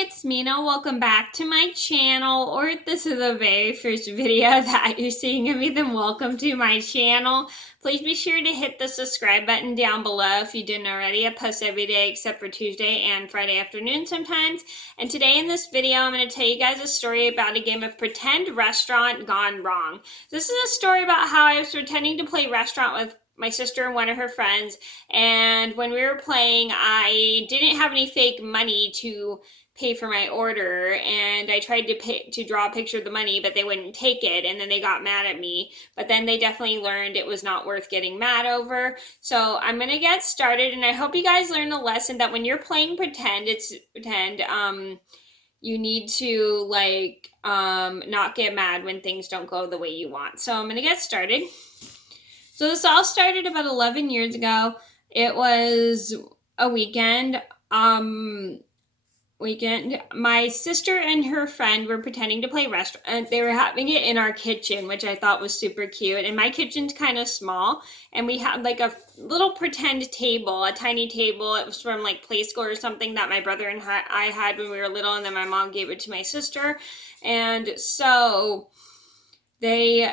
it's Mena. Welcome back to my channel, or if this is the very first video that you're seeing of me, then welcome to my channel. Please be sure to hit the subscribe button down below if you didn't already. I post every day except for Tuesday and Friday afternoon sometimes. And today in this video, I'm going to tell you guys a story about a game of pretend restaurant gone wrong. This is a story about how I was pretending to play restaurant with my sister and one of her friends, and when we were playing, I didn't have any fake money to pay for my order, and I tried to draw a picture of the money, but they wouldn't take it, and then they got mad at me. But then they definitely learned it was not worth getting mad over. So I'm gonna get started, and I hope you guys learn a lesson that when you're playing pretend, you need to not get mad when things don't go the way you want. So I'm gonna get started. So this all started about 11 years ago. It was a weekend. My sister and her friend were pretending to play restaurant. They were having it in our kitchen, which I thought was super cute. And my kitchen's kind of small, and we had like a little pretend table, a tiny table. It was from like play school or something that my brother and I had when we were little, and then my mom gave it to my sister. And so they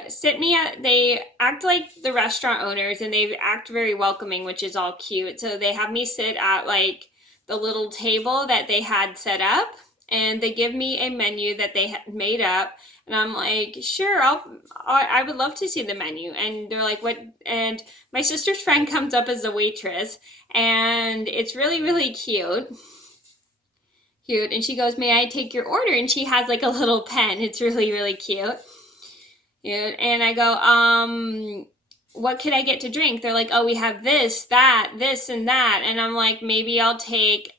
act like the restaurant owners, and they act very welcoming, which is all cute. So they have me sit at like the little table that they had set up, and they give me a menu that they had made up, and I'm like, sure, I would love to see the menu. And they're like, what? And my sister's friend comes up as a waitress, and it's really, really cute. And she goes, may I take your order? And she has like a little pen. It's really, really cute. And I go, what could I get to drink? They're like, oh, we have this, that, this, and that. And I'm like, maybe I'll take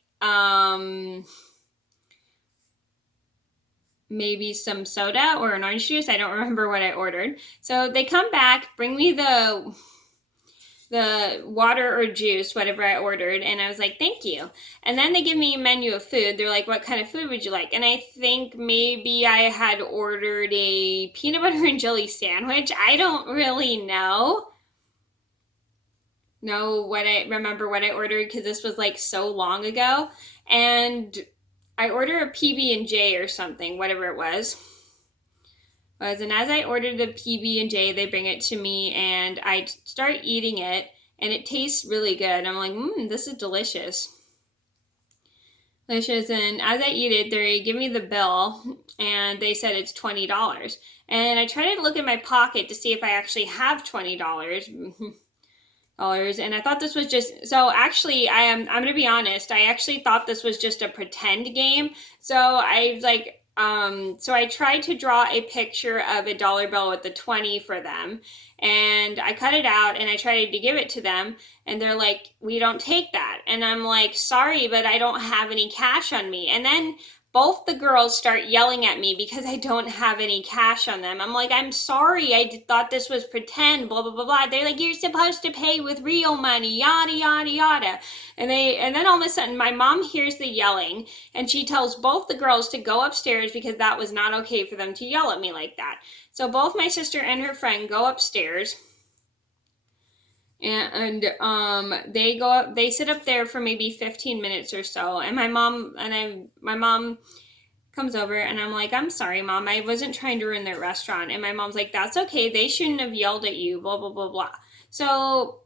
maybe some soda or an orange juice. I don't remember what I ordered. So they come back, bring me the water or juice, whatever I ordered, and I was like, thank you. And then they give me a menu of food. They're like, what kind of food would you like? And I think maybe I had ordered a peanut butter and jelly sandwich. I don't really know what I ordered, because this was like so long ago. And I ordered a PB&J or something, whatever it was. And as I ordered the PB&J, they bring it to me, and I start eating it, and it tastes really good. I'm like, this is delicious. And as I eat it, they give me the bill, and they said it's $20. And I tried to look in my pocket to see if I actually have $20. And I thought this was so actually, I'm going to be honest, I actually thought this was just a pretend game. So I tried to draw a picture of a dollar bill with the 20 for them, and I cut it out and I tried to give it to them, and they're like, we don't take that. And I'm like, sorry, but I don't have any cash on me. And then both the girls start yelling at me because I don't have any cash on them. I'm like, I'm sorry, I thought this was pretend, blah, blah, blah, blah. They're like, you're supposed to pay with real money, yada, yada, yada. And then all of a sudden, my mom hears the yelling, and she tells both the girls to go upstairs because that was not okay for them to yell at me like that. So both my sister and her friend go upstairs, and they go up, they sit up there for maybe 15 minutes or so, and my mom comes over, and I'm like, I'm sorry, Mom, I wasn't trying to ruin their restaurant. And my mom's like, that's okay, they shouldn't have yelled at you, blah, blah, blah, blah. So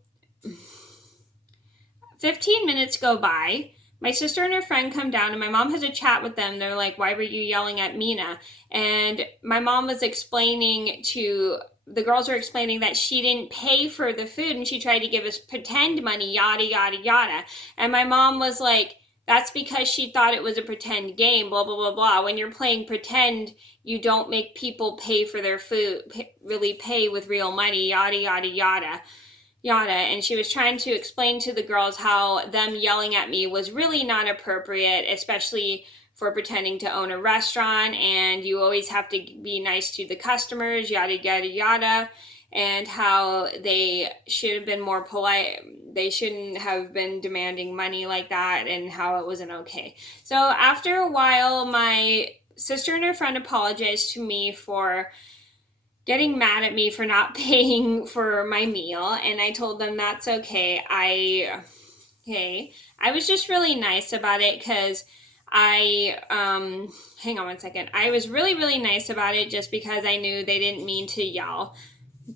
15 minutes go by. My sister and her friend come down, and my mom has a chat with them. They're like, why were you yelling at Mena? And my mom was the girls were explaining that she didn't pay for the food, and she tried to give us pretend money, yada, yada, yada. And my mom was like, that's because she thought it was a pretend game, blah, blah, blah, blah. When you're playing pretend, you don't make people pay for their food, really pay with real money, yada, yada, yada. And she was trying to explain to the girls how them yelling at me was really not appropriate, especially for pretending to own a restaurant, and you always have to be nice to the customers, yada, yada, yada, and how they should have been more polite. They shouldn't have been demanding money like that, and how it wasn't okay. So after a while, my sister and her friend apologized to me for getting mad at me for not paying for my meal, and I told them that's okay. I was just really nice about it, because hang on one second. I was really, really nice about it just because I knew they didn't mean to yell.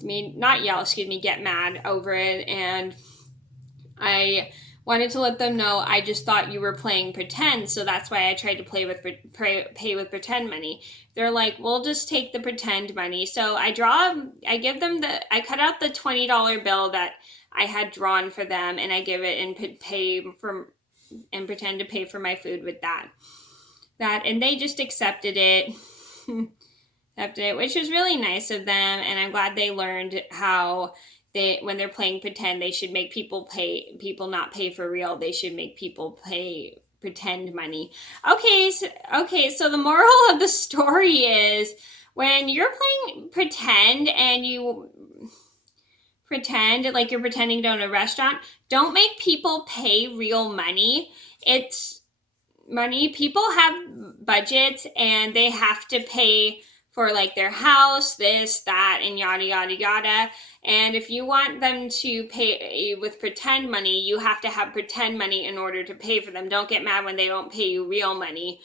Not yell, excuse me, get mad over it. And I wanted to let them know I just thought you were playing pretend, so that's why I tried to pay with pretend money. They're like, we'll just take the pretend money. So I cut out the $20 bill that I had drawn for them, and I give it and pretend to pay for my food with that. And they just accepted it. Which was really nice of them, and I'm glad they learned how when they're playing pretend, they should make people not pay for real. They should make people pay pretend money. Okay, so the moral of the story is when you're playing pretend and you pretend like you're pretending to own a restaurant, don't make people pay real money. It's money. People have budgets and they have to pay for like their house, this, that, and yada, yada, yada. And if you want them to pay with pretend money, you have to have pretend money in order to pay for them. Don't get mad when they don't pay you real money,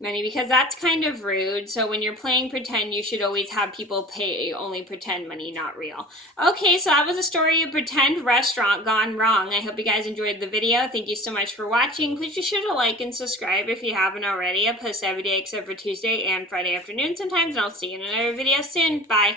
because that's kind of rude. So when you're playing pretend, you should always have people pay only pretend money, not real. Okay, so that was a story of pretend restaurant gone wrong. I hope you guys enjoyed the video. Thank you so much for watching. Please be sure to like and subscribe if you haven't already. I post every day except for Tuesday and Friday afternoon sometimes, and I'll see you in another video soon. Bye.